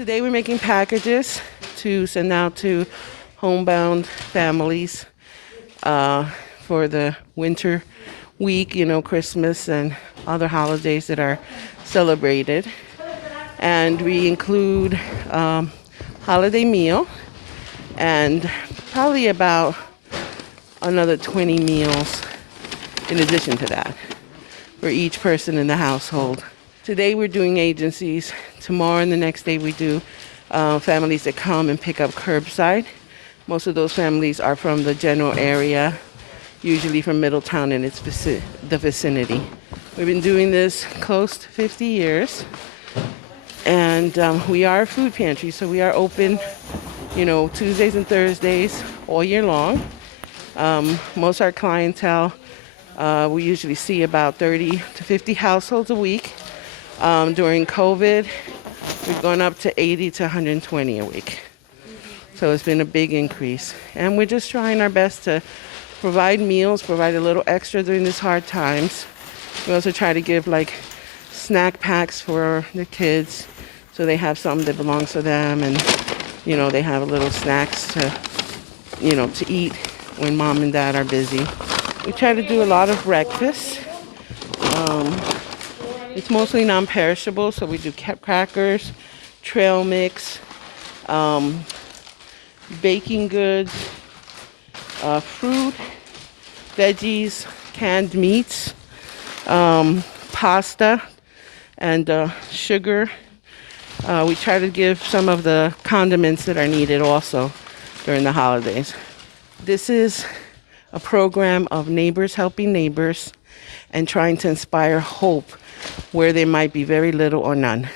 Today we're making packages to send out to homebound families for the winter week, Christmas and other holidays that are celebrated. And we include holiday meal and probably about another 20 meals in addition to that for each person in the household. Today we're doing agencies. Tomorrow and the next day we do families that come and pick up curbside. Most of those families are from the general area, usually from Middletown and the vicinity. We've been doing this close to 50 years. And we are a food pantry, so we are open, Tuesdays and Thursdays all year long. Most of our clientele, we usually see about 30 to 50 households a week. During COVID, we've gone up to 80 to 120 a week. So it's been a big increase. And we're just trying our best to provide meals, provide a little extra during these hard times. We also try to give snack packs for the kids so they have something that belongs to them, and they have little snacks to eat when mom and dad are busy. We try to do a lot of breakfast. It's mostly non-perishable, so we do crackers, trail mix, baking goods, fruit, veggies, canned meats, pasta, and sugar. We try to give some of the condiments that are needed also during the holidays. This is a program of neighbors helping neighbors and trying to inspire hope where there might be very little or none.